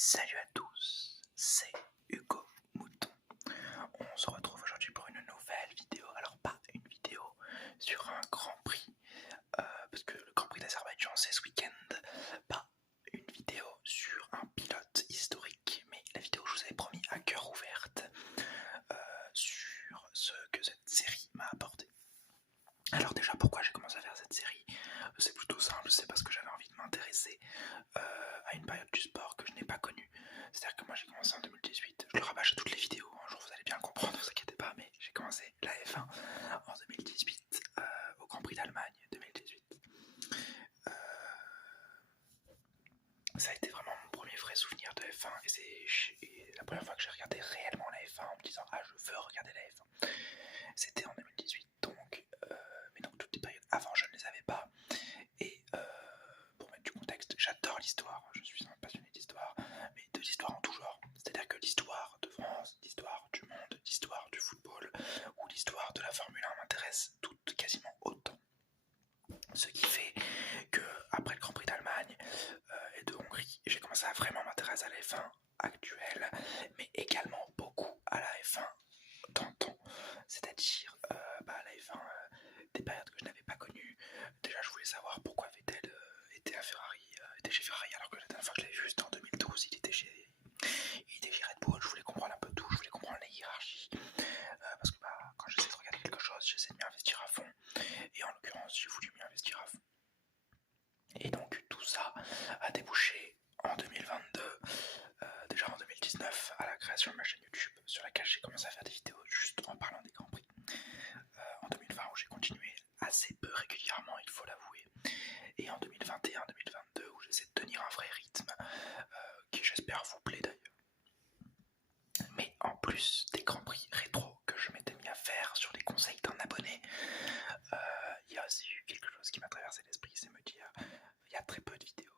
Salut à tous, c'est Hugo Mouton. On se retrouve aujourd'hui pour une nouvelle vidéo. Alors pas une vidéo sur un Grand Prix, parce que le Grand Prix d'Azerbaïdjan c'est ce week-end. Pas une vidéo sur un pilote historique, mais la vidéo que je vous avais promis à cœur ouverte sur ce que cette série m'a apporté. Alors déjà, pourquoi j'ai commencé à faire cette série? C'est plutôt simple, c'est parce que j'avais envie de m'intéresser à une période du sport que je n'ai pas connue. C'est-à-dire que moi j'ai commencé en 2018, je le rabâche à toutes les vidéos, un jour vous allez bien le comprendre, ne vous inquiétez pas, mais j'ai commencé la F1 en 2018, au Grand Prix d'Allemagne 2018. Ça a été vraiment mon premier vrai souvenir de F1 et c'est la première fois que j'ai regardé réellement la F1 en me disant ah je veux regarder la F1. C'était en 2018 donc, mais donc toutes les périodes avant je ne les avais pas. Et pour mettre du contexte, j'adore l'histoire, je suis un passionné d'histoire, mais de l'histoire en tout genre. C'est-à-dire que l'histoire de France, l'histoire du monde, l'histoire du football ou l'histoire de la Formule 1 m'intéresse toutes quasiment autant. Ce qui fait que après le Grand Prix d'Allemagne et de Hongrie, j'ai commencé à vraiment m'intéresser à la F1 actuelle, mais également beaucoup à la F1 d'antan, c'est-à-dire la F1 des périodes que je n'avais pas connues. Déjà je voulais savoir pourquoi Vettel était chez Ferrari alors que la dernière fois que je l'avais vu c'était en 2012, il était chez Red Bull. Je voulais comprendre un peu tout, je voulais comprendre les hiérarchies, parce que quand j'essaie de regarder quelque chose, j'essaie de m'y investir à fond, et en l'occurrence j'ai voulu m'y investir à fond. Et donc tout ça a débouché en 2022, déjà en 2019 à la création de ma chaîne YouTube sur laquelle j'ai commencé à faire des vidéos juste en parlant des Grands Prix. En 2020 où j'ai continué assez peu régulièrement, il faut l'avouer, et en 2021-2022 où j'essaie de tenir un vrai rythme qui j'espère vous plaît d'ailleurs. Mais en plus des Grands Prix rétro que je m'étais mis à faire sur les conseils d'un abonné, il y a aussi eu quelque chose qui m'a traversé l'esprit, c'est me dire il y a très peu de vidéos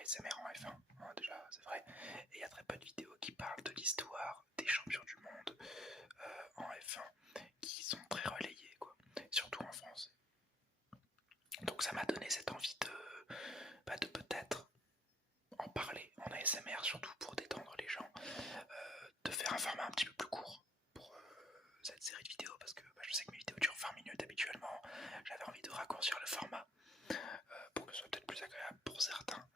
ASMR en F1, hein, déjà c'est vrai, et il y a très peu de vidéos qui parlent de l'histoire des champions du monde en F1 qui sont très relayées, quoi, surtout en France. Donc ça m'a donné cette envie de peut-être en parler en ASMR, surtout pour détendre les gens, de faire un format un petit peu plus court pour cette série de vidéos, parce que je sais que mes vidéos durent 20 minutes habituellement. J'avais envie de raccourcir le format pour que ce soit peut-être plus agréable pour certains,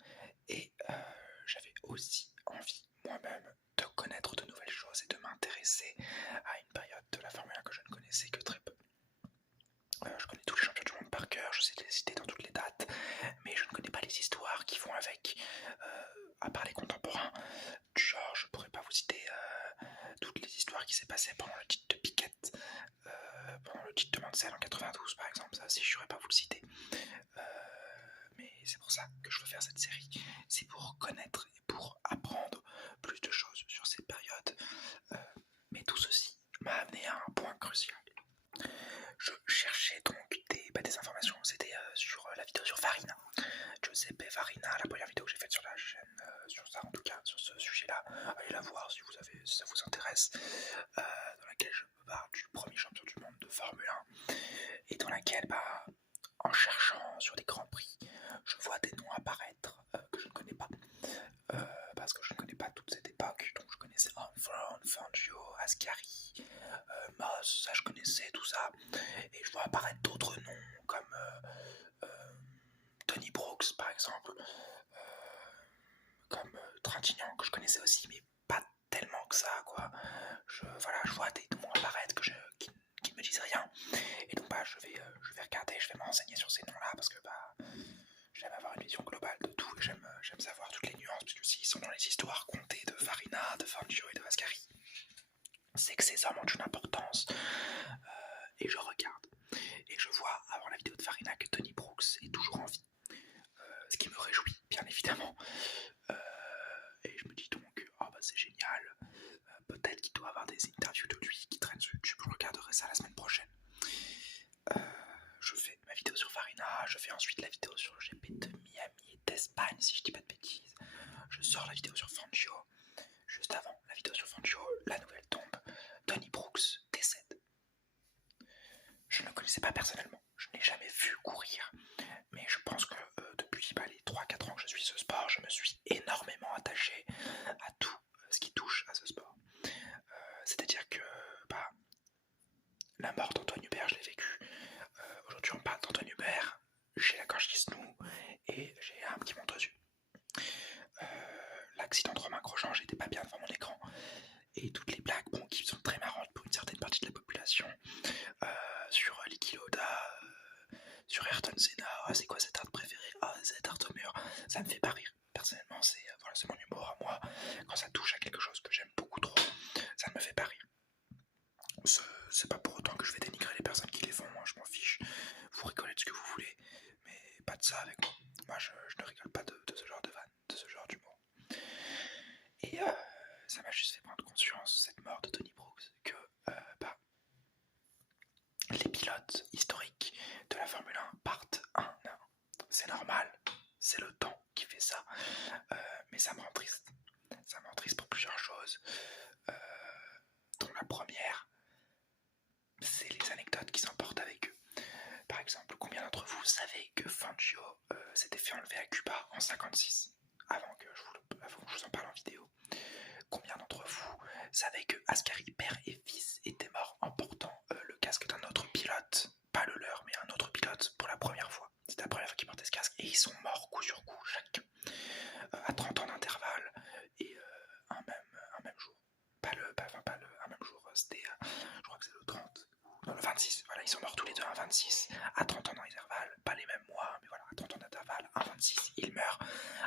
et j'avais aussi envie moi-même de connaître de nouvelles choses et de m'intéresser à une période de la Formule 1 que je ne connaissais que très peu. Je connais tous les champions du monde par cœur, je sais les citer dans toutes les dates, mais je ne connais pas les histoires qui vont avec, à part les contemporains. Du genre, je pourrais pas vous citer toutes les histoires qui s'est passées pendant le titre de Piquet, pendant le titre de Mansell en 92 par exemple, ça si je saurais pas vous le citer. Mais c'est pour ça que je veux faire cette série, c'est pour connaître et pour apprendre plus de choses sur ces périodes. Mais tout ceci m'a amené à un point crucial. Je cherchais donc des informations, c'était sur la vidéo sur Farina, Giuseppe Farina, la première vidéo que j'ai faite sur la chaîne, sur ça en tout cas, sur ce sujet-là, allez la voir si ça vous intéresse, dans laquelle je parle du premier champion du monde de Formule 1, et dans laquelle, en cherchant sur des grands prix, je vois des noms apparaître que je ne connais pas, parce que je ne connais pas toute cette époque, donc je connaissais Armstrong, Fangio, Ascari, Moss, ça je connaissais tout ça, et je vois apparaître d'autres noms comme Tony Brooks par exemple, comme Trintignant que je connaissais aussi, mais pas tellement que ça, quoi. Je vois des noms apparaître qui ne me disent rien, et donc je vais regarder, je vais m'enseigner sur ces noms-là, parce que j'aime avoir une vision globale de tout, et j'aime savoir toutes les nuances, parce que s'ils sont dans les histoires contées de Farina, de Fangio et de Ascari, c'est que ces hommes ont une importance, et je regarde, et je vois avant la vidéo de Farina que Tony Brooks est toujours en vie, ce qui me réjouit bien évidemment, et je me dis donc c'est génial, peut-être qu'il doit avoir des interviews de lui qui traînent sur YouTube, je regarderai ça la semaine prochaine. Je fais ma vidéo sur Farina, je fais ensuite la vidéo sur le GP de Miami et d'Espagne si je dis pas de bêtises, je sors la vidéo sur Fangio, juste avant la vidéo sur Fangio, la nouvelle tombe, Tony Brooks décède. Je ne le connaissais pas personnellement, je ne l'ai jamais vu courir, mais je pense que depuis les 3-4 ans que je suis ce sport, je me suis énormément attaché à la mort d'Antoine Hubert, je l'ai vécue. Aujourd'hui, on parle d'Antoine Hubert. J'ai la gorge qui se noue et j'ai un qui monte aux yeux. L'accident de Romain Grosjean, j'étais pas bien devant mon écran. Et toutes les blagues, bon, qui sont très marrantes pour une certaine partie de la population, sur Niki Lauda, sur Ayrton Senna, c'est quoi cet art préféré, cet art au mur, ça me fait pas rire. Personnellement, c'est mon humour à moi. Quand ça touche à quelque chose que j'aime beaucoup trop, ça ne me fait pas rire. C'est pas pour autant que je vais dénigrer les personnes qui les font, moi je m'en fiche. Vous rigolez de ce que vous voulez, mais pas de ça avec moi. Moi je ne rigole pas de ce genre de vanne, de ce genre d'humour. Et ça m'a juste fait prendre conscience, cette mort de Tony Brooks, que les pilotes historiques de la Formule 1 partent un à un. C'est normal, c'est le temps qui fait ça, mais ça me rend triste. Ça me rend triste pour plusieurs choses, dont la première, c'est les anecdotes qui s'emportent avec eux. Par exemple, combien d'entre vous savez que Fangio s'était fait enlever à Cuba en 56, avant que je vous en parle en vidéo? Combien d'entre vous savez que Ascari, père et fils, étaient morts en portant le casque d'un autre pilote, pas le leur, mais un autre pilote, pour la première fois? C'était la première fois qu'ils portaient ce casque, et ils sont morts coup sur coup, chacun, à 30 ans d'intervalle, et un même jour. Un même jour, c'était, je crois que c'est le 30, non, le 26, voilà, ils sont morts tous les deux un 26, à 30 ans d'intervalle, pas les mêmes mois, mais voilà, à 30 ans d'intervalle, un 26, ils meurent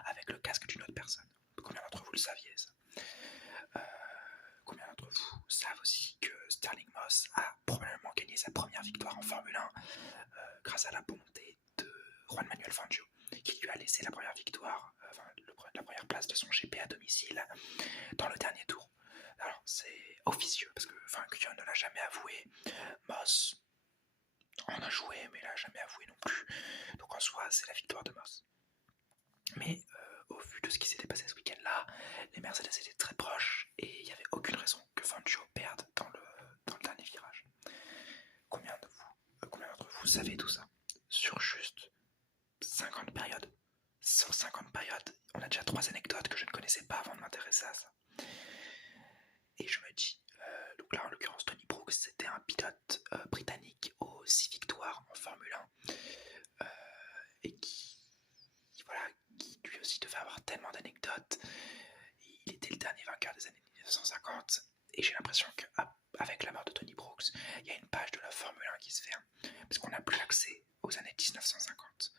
avec le casque d'une autre personne. Combien d'entre vous le saviez, ça? Combien d'entre vous savent aussi que Stirling Moss a probablement gagné sa première victoire en Formule 1 grâce à la bonté de Juan Manuel Fangio, qui lui a laissé la première victoire, la première place de son GP à domicile dans le dernier tour. Alors c'est officieux parce que Fangio ne l'a jamais avoué, Moss en a joué mais l'a jamais avoué non plus, donc en soi c'est la victoire de Moss. Mais au vu de ce qui s'était passé ce week-end-là, les Mercedes étaient très proches et il n'y avait aucune raison que Fangio perde dans le dernier virage. Combien d'entre vous savez tout ça? Sur juste 50 périodes. Sur 50 périodes, on a déjà 3 anecdotes que je ne connaissais pas avant de m'intéresser à ça. Et je me dis, donc là en l'occurrence Tony Brooks, c'était un pilote britannique aux 6 victoires en Formule 1 et qui lui aussi devait avoir tellement d'anecdotes. Il était le dernier vainqueur des années 1950 et j'ai l'impression qu'avec la mort de Tony Brooks, il y a une page de la Formule 1 qui se ferme parce qu'on n'a plus accès aux années 1950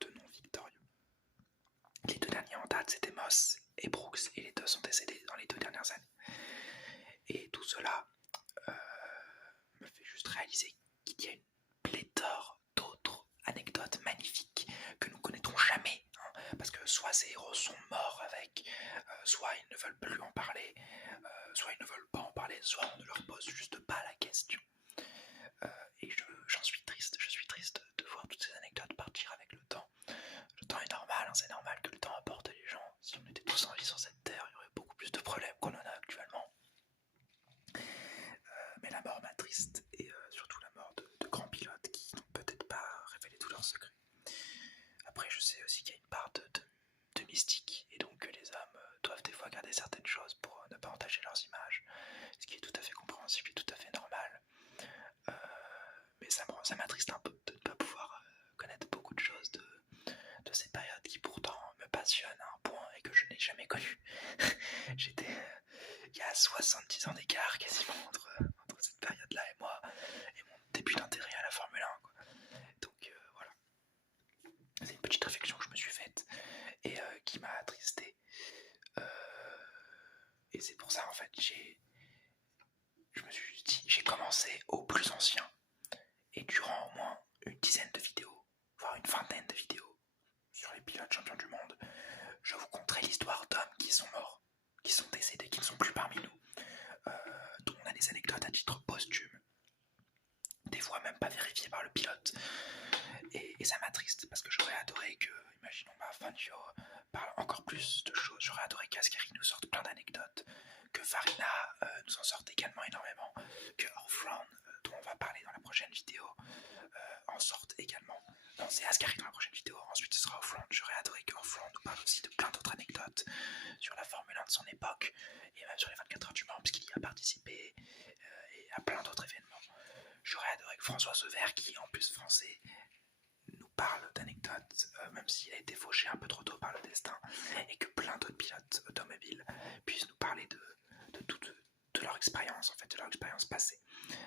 de non-victorieux. Les deux derniers en date, c'était Moss et Brooks, et les deux sont décédés dans les 2 dernières années. Et tout cela me fait juste réaliser qu'il y a une pléthore d'autres anecdotes magnifiques que nous connaîtrons jamais, parce que soit ces héros sont morts avec, soit ils ne veulent plus en parler, soit ils ne veulent pas en parler, soit on ne leur pose juste pas la question. Et j'en suis triste, je suis triste de voir toutes ces anecdotes partir avec le temps. Le temps est normal, c'est normal que le temps apporte les gens. Si on était tous en vie sur cette terre, il y aurait beaucoup plus de problèmes qu'on en a actuellement. Mais la mort m'attriste, et surtout la mort de grands pilotes qui n'ont peut-être pas révélé tous leurs secrets. Après, je sais aussi qu'il y a une part de mystique, et donc que les hommes doivent des fois garder certaines choses pour ne pas entacher leurs images, ce qui est tout à fait compréhensible et tout à fait normal. Mais ça m'attriste un peu de ne pas pouvoir connaître beaucoup de choses de ces périodes qui pourtant me passionnent à un point et que je n'ai jamais connu. Il y a 70 ans d'écart quasiment entre cette période-là et moi, et mon début d'intérêt à la Formule 1, quoi. Donc voilà. C'est une petite réflexion que je me suis faite et qui m'a attristé. Et c'est pour ça en fait je me suis dit, j'ai commencé au plus ancien. Et durant au moins une dizaine de vidéos, voire une vingtaine de vidéos sur les pilotes champions du monde, je vous conterai l'histoire d'hommes qui sont morts, qui sont décédés, qui ne sont plus parmi nous, dont on a des anecdotes à titre posthume, des fois même pas vérifiées par le pilote. Et ça m'attriste parce que j'aurais adoré que, imaginons, Fangio parle encore plus de choses. J'aurais adoré qu'Ascari nous sorte plein d'anecdotes, que Farina nous en sorte également énormément, que Offround, dont on va parler dans la prochaine vidéo, en sorte également. Non, c'est Ascari dans la prochaine vidéo, ensuite ce sera Offround. J'aurais adoré que Offround nous parle aussi de plein d'autres anecdotes sur la Formule 1 de son époque, et même sur les 24 heures du Mans, puisqu'il y a participé, et à plein d'autres événements. Sever qui, en plus français, nous parle d'anecdotes, même s'il a été fauché un peu trop tôt par le destin, et que plein d'autres pilotes automobiles puissent nous parler de leur expérience, en fait, de leur expérience passée.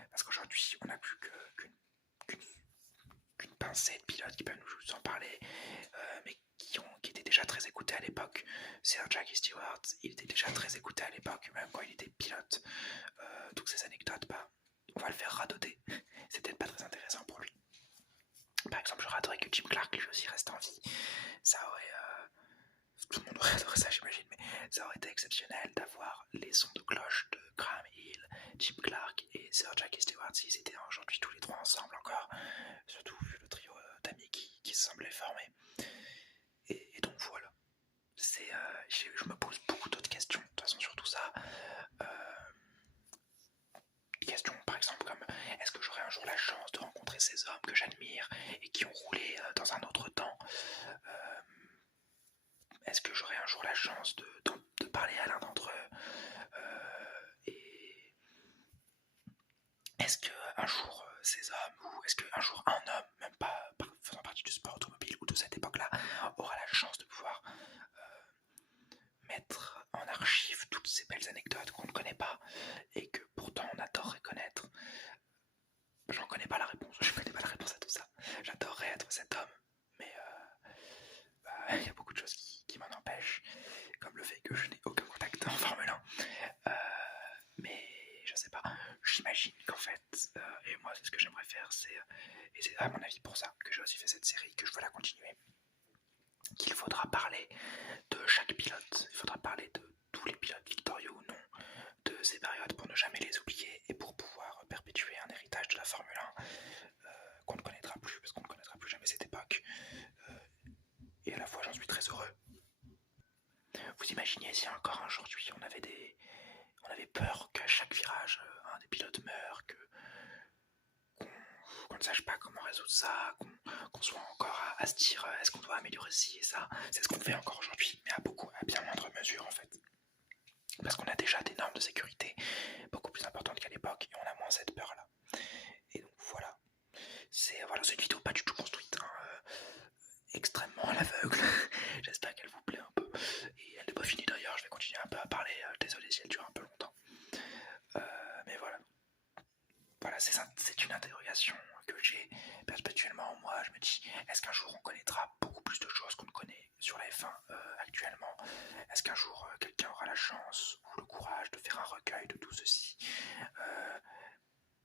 Parce qu'aujourd'hui, on n'a plus qu'une pincée de pilotes qui peuvent nous en parler, mais qui étaient déjà très écoutés à l'époque. Sir Jackie Stewart, il était déjà très écouté à l'époque, même quand il était pilote. Donc ces anecdotes, on va le faire radoter. C'est peut-être pas très intéressant pour lui. Par exemple, j'aurais adoré que Jim Clark lui aussi reste en vie. Ça aurait... tout le monde aurait adoré ça, j'imagine, mais ça aurait été exceptionnel d'avoir les sons de cloche de Graham Hill, Jim Clark et Sir Jackie Stewart s'ils étaient aujourd'hui tous les trois ensemble encore, surtout vu le trio d'amis qui se semblait former. Et donc voilà. Je me pose beaucoup d'autres questions, de toute façon, sur tout ça. Questions par exemple comme est-ce que j'aurai un jour la chance de rencontrer ces hommes que j'admire et qui ont roulé dans un autre temps, est-ce que j'aurai un jour la chance de parler à l'un d'entre eux, et est-ce qu'un jour ces hommes, ou est-ce qu'un jour un homme, même pas faisant partie du sport automobile ou de cette époque-là, aura la chance de pouvoir mettre en archive toutes ces belles anecdotes qu'on ne connaît pas et que pourtant on adorerait connaître. J'en connais pas la réponse, je connais pas la réponse à tout ça. J'adorerais être cet homme, mais il y a beaucoup de choses qui m'en empêchent, comme le fait que je n'ai aucun contact en Formule 1. Mais je sais pas, j'imagine qu'en fait, et moi c'est ce que j'aimerais faire, et c'est à mon avis pour ça que j'ai aussi fait cette série, que je veux la continuer, qu'il faudra parler de chaque pilote, il faudra parler de tous les pilotes victorieux ou non, de ces périodes pour ne jamais les oublier et pour pouvoir perpétuer un héritage de la Formule 1 qu'on ne connaîtra plus, parce qu'on ne connaîtra plus jamais cette époque. Et à la fois j'en suis très heureux. Vous imaginez si encore aujourd'hui on avait peur qu'à chaque virage un des pilotes meure, qu'on ne sache pas comment résoudre ça, qu'on soit encore à se dire est-ce qu'on doit améliorer ci et ça. C'est ce qu'on fait encore aujourd'hui, mais à bien moindre mesure en fait. Parce qu'on a déjà des normes de sécurité beaucoup plus importantes qu'à l'époque et on a moins cette peur là. Et donc voilà. C'est une vidéo pas du tout construite, extrêmement à l'aveugle. J'espère qu'elle vous plaît un peu. Et elle n'est pas finie d'ailleurs, je vais continuer un peu à parler. Désolé si elle dure un peu longtemps. Mais voilà. Voilà, c'est une interrogation que j'ai perpétuellement. Moi, je me dis, est-ce qu'un jour on connaîtra beaucoup plus de choses qu'on ne connaît sur la F1 actuellement? Est-ce qu'un jour quelqu'un aura la chance ou le courage de faire un recueil de tout ceci?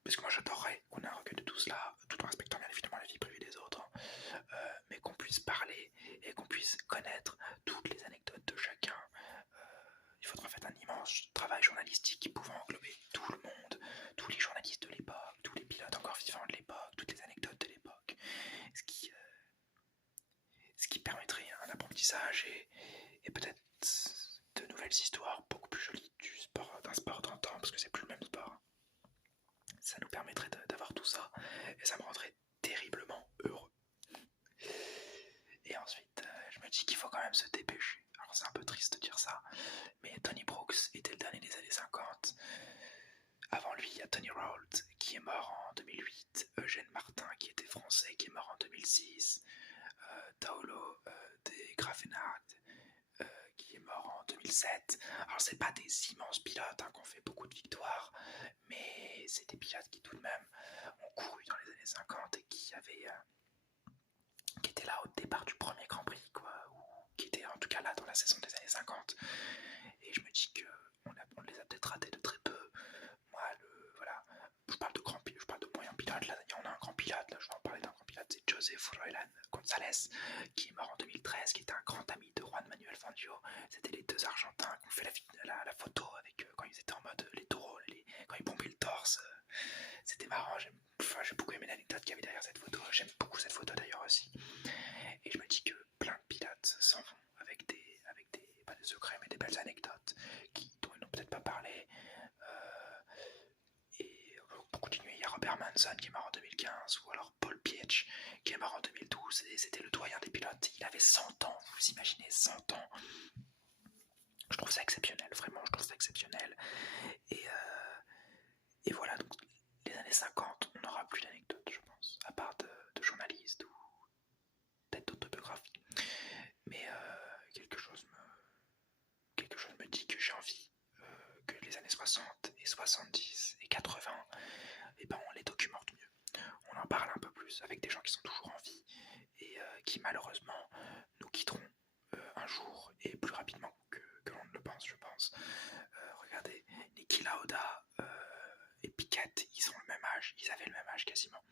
Parce que moi j'adorerais qu'on ait un recueil de tout cela, tout en respectant bien évidemment la vie privée des autres, mais qu'on puisse parler et qu'on puisse connaître toutes les anecdotes de chacun. Il faudra faire un immense travail journalistique qui pouvant englober tout le monde, tous les journalistes de l'époque, tous les pilotes encore vivants de l'époque, toutes les anecdotes de l'époque, ce qui permettrait un apprentissage et peut-être de nouvelles histoires beaucoup plus jolies d'un sport d'antan, parce que c'est plus le même sport. Ça nous permettrait d'avoir tout ça et ça me rendrait terriblement heureux. Et ensuite, je me dis qu'il faut quand même se dépêcher. Alors c'est un peu triste de dire ça, mais Tony Brooks était le dernier des années 50. Avant lui, il y a Tony Rault qui est mort en 2008, Eugène Martin qui était français qui est mort en 2006, Taolo de Grafenhardt qui est mort en 2007. Alors c'est pas des immenses pilotes qui ont fait beaucoup de victoires, mais c'est des pilotes qui tout de même ont couru dans les années 50 et qui étaient là au départ du premier Grand Prix, quoi, ou qui étaient en tout cas là dans la saison des années 50. Et je me dis qu'on les a peut-être ratés de très peu. Moi, voilà, je parle de grand pilote, je parle de moyen pilote. Là, on a un grand pilote, là, je vais en parler d'un grand pilote, c'est Joseph Roylan González, qui est mort en 2013, qui était un grand ami de Juan Manuel Fangio. C'était les deux Argentins qui ont fait la photo avec quand ils étaient en mode les taureaux, quand ils bombaient le torse. C'était marrant, j'ai beaucoup aimé l'anecdote qu'il y avait derrière cette photo. J'aime beaucoup cette photo d'ailleurs aussi. Et je me dis que plein de pilotes s'en vont avec pas des secrets, mais des belles anecdotes dont ils n'ont peut-être pas parlé. Et pour continuer, il y a Robert Manson qui est mort en 2015, ou alors Paul Pietsch qui est mort en 2012, et c'était le doyen des pilotes. Il avait 100 ans, vous imaginez, 100 ans. Je trouve ça exceptionnel, vraiment, je trouve ça exceptionnel. Et voilà, donc les années 50, on n'aura plus d'anecdotes, je pense. 70 et 80, et ben on les documente mieux. On en parle un peu plus avec des gens qui sont toujours en vie et qui malheureusement nous quitteront un jour et plus rapidement que l'on ne le pense, je pense. Regardez, Niki Lauda et Piquet, ils ont le même âge, ils avaient le même âge quasiment.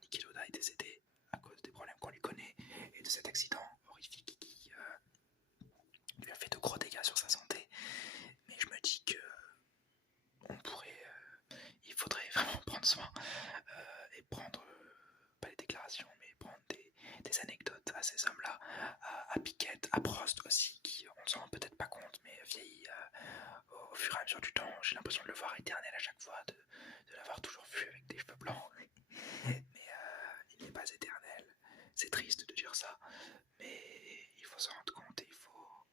Niki Lauda est décédé à cause des problèmes qu'on lui connaît et de cet accident horrifique qui lui a fait de gros dégâts sur sa santé. Mais je me dis que on pourrait, il faudrait vraiment prendre soin et prendre, pas les déclarations, mais prendre des anecdotes à ces hommes-là, à Piquet, à Prost aussi, qui on ne s'en rend peut-être pas compte, mais vieillit au fur et à mesure du temps. J'ai l'impression de le voir éternel à chaque fois, de l'avoir toujours vu avec des cheveux blancs. Mais il n'est pas éternel. C'est triste de dire ça, mais il faut s'en rendre compte et il faut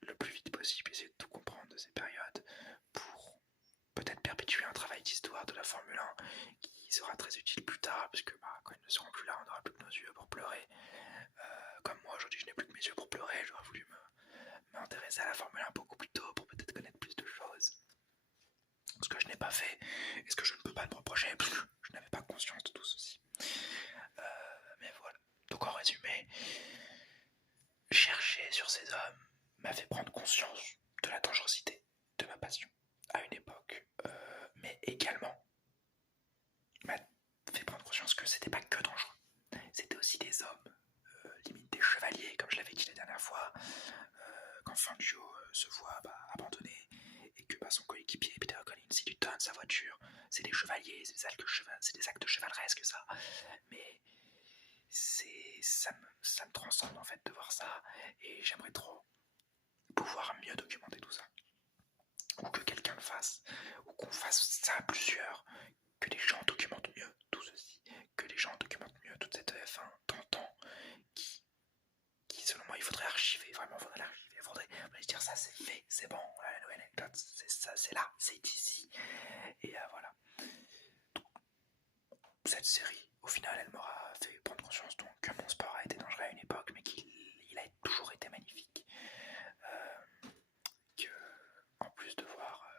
le plus vite possible essayer de tout comprendre de ces périodes pour peut-être perpétuer un travail d'histoire de la Formule 1 qui sera très utile plus tard, puisque quand ils ne seront plus là, on n'aura plus que nos yeux pour pleurer. Comme moi aujourd'hui, je n'ai plus que mes yeux pour pleurer. J'aurais voulu m'intéresser à la Formule 1 beaucoup plus tôt pour peut-être connaître plus de choses. Ce que je n'ai pas fait, et ce que je ne peux pas me reprocher, parce que je n'avais pas conscience de tout ceci. Mais voilà. Donc en résumé, chercher sur ces hommes m'a fait prendre conscience de la dangerosité de ma passion à une époque, mais également m'a fait prendre conscience que c'était pas que dangereux, c'était aussi des hommes, limite des chevaliers, comme je l'avais dit la dernière fois, quand Fangio se voit abandonné et que son coéquipier Peter Collins il lui donne sa voiture. C'est des chevaliers, c'est des actes chevaleresques ça, mais ça me transcende en fait de voir ça, et j'aimerais trop pouvoir mieux documenter tout ça, ou que quelqu'un le fasse, ou qu'on fasse ça à plusieurs, que les gens documentent mieux tout ceci, que les gens documentent mieux toute cette F1 d'antan qui selon moi il faudrait archiver, vraiment faudrait l'archiver, faudrait se dire ça c'est fait, c'est bon, voilà la nouvelle anecdote, c'est ça, c'est là, c'est ici, et voilà. Donc, cette série, au final, elle m'aura fait prendre conscience donc que mon sport a été dangereux à une époque, mais qu'il a toujours été magnifique. Que, en plus de voir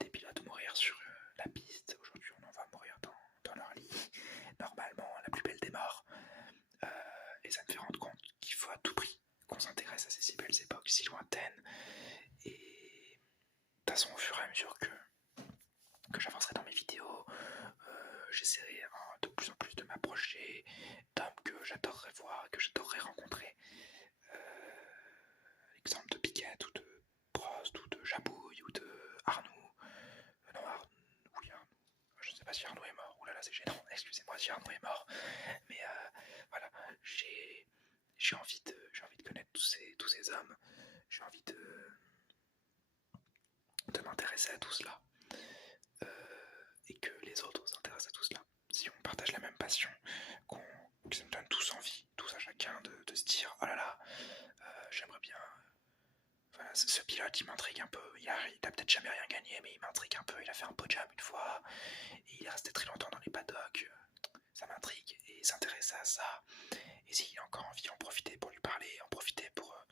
des pilotes mourir sur la piste, aujourd'hui on en voit mourir dans leur lit, normalement la plus belle des morts, et ça me fait rendre compte qu'il faut à tout prix qu'on s'intéresse à ces si belles époques si lointaines, et de toute façon au fur et à mesure que j'avancerai dans mes vidéos, j'essaierai de plus en plus de m'approcher d'hommes que j'adorerais voir, que j'adorerais rencontrer. L'exemple de Piquet ou de Prost ou de Jabouille ou de Arnoux. Non, Arnoux, oui Arnoux. Je ne sais pas si Arnoux est mort. Ouh là là, c'est gênant. Excusez-moi si Arnoux est mort. Mais voilà, j'ai envie de connaître tous ces hommes. J'ai envie de m'intéresser à tout cela. Et que les autres s'intéressent à tout cela. Si on partage la même passion, que ça nous donne tous envie, tous à chacun, de se dire oh là là, j'aimerais bien. Voilà, ce pilote il m'intrigue un peu. Il a peut-être jamais rien gagné, mais il m'intrigue un peu. Il a fait un podium une fois, et il est resté très longtemps dans les paddocks. Ça m'intrigue, et s'intéresser à ça. Et s'il a encore envie, en profiter pour lui parler, en profiter pour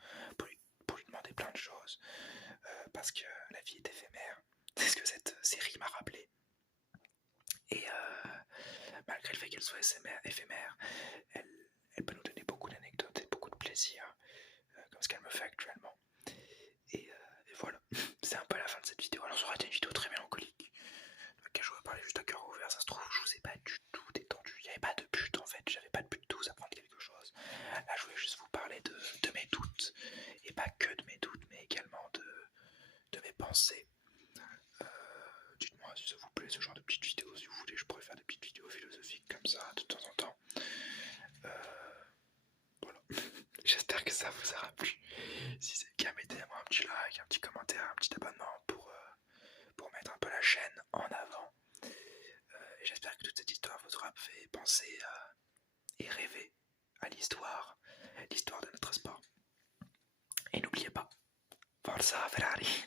lui demander plein de choses. Parce que la vie est éphémère. C'est ce que cette série m'a rappelé. Et malgré le fait qu'elle soit éphémère, elle peut nous donner beaucoup d'anecdotes et beaucoup de plaisir, comme ce qu'elle me fait actuellement. Et voilà, c'est un peu la fin de cette vidéo. Alors ça aurait été une vidéo très mélancolique, dans laquelle je vais parler juste à cœur ouvert. Ça se trouve, je vous ai pas du tout détendu. Il n'y avait pas de but en fait, j'avais pas de but de vous apprendre quelque chose. Là je voulais juste vous parler de mes doutes, et pas que de mes doutes, mais également de mes pensées. Dites-moi si ça vous plaît ce genre de petites vidéos, si vous voulez, je pourrais faire des petites vidéos philosophiques comme ça de temps en temps. Voilà. J'espère que ça vous aura plu. Si c'est le cas, mettez-moi un petit like, un petit commentaire, un petit abonnement pour mettre un peu la chaîne en avant. Et j'espère que toute cette histoire vous aura fait penser et rêver à l'histoire de notre sport. Et n'oubliez pas, Forza Ferrari!